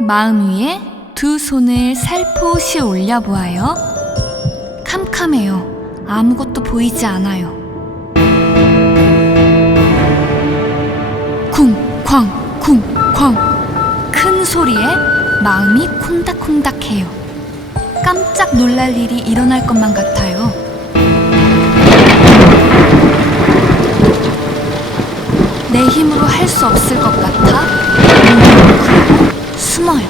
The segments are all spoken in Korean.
마음 위에 두 손을 살포시 올려보아요. 캄캄해요. 아무것도 보이지 않아요. 쿵쾅 쿵쾅 큰 소리에 마음이 콩닥콩닥해요. 깜짝 놀랄 일이 일어날 것만 같아요. 내 힘으로 할 수 없을 것 같아 감고 숨어요.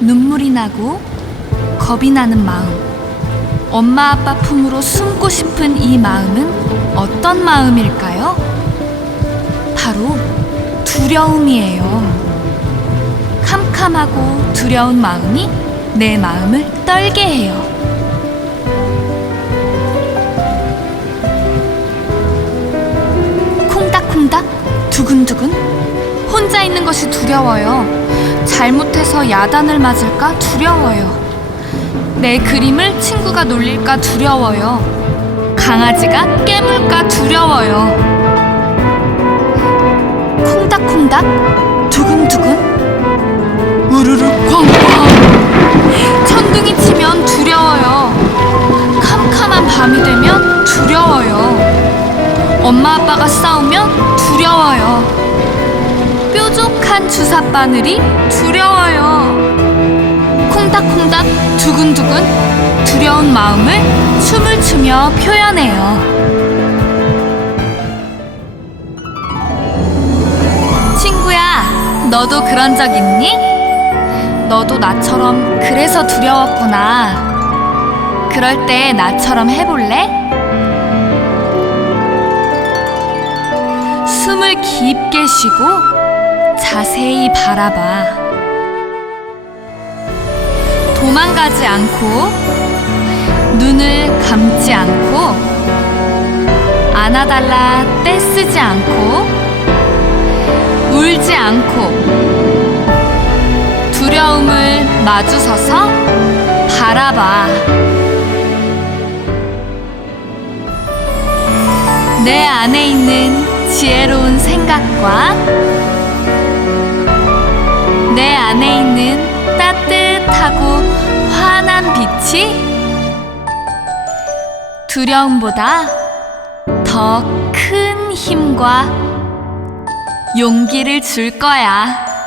눈물이 나고 겁이 나는 마음. 엄마 아빠 품으로 숨고 싶은 이 마음은 어떤 마음일까요? 바로 두려움이에요. 캄캄하고 두려운 마음이 내 마음을 떨게 해요. 콩닥콩닥, 두근두근. 혼자 있는 것이 두려워요. 잘못해서 야단을 맞을까 두려워요. 내 그림을 친구가 놀릴까 두려워요. 강아지가 깨물까 두려워요. 콩닥콩닥, 두근두근, 우르르 쾅쾅. 천둥이 치면 두려워요. 캄캄한 밤이 되면 두려워요. 엄마 아빠가 싸우면. 뾰족한 주사 바늘이 두려워요. 콩닥콩닥 두근두근 두려운 마음을 춤을 추며 표현해요. 친구야, 너도 그런 적 있니? 너도 나처럼 그래서 두려웠구나. 그럴 때 나처럼 해볼래? 숨을 깊게 쉬고 자세히 바라봐. 도망가지 않고 눈을 감지 않고 안아달라 떼쓰지 않고 울지 않고 두려움을 마주서서 바라봐. 내 안에 있는 지혜로운 생각과 내 안에 있는 따뜻하고 환한 빛이 두려움보다 더 큰 힘과 용기를 줄 거야.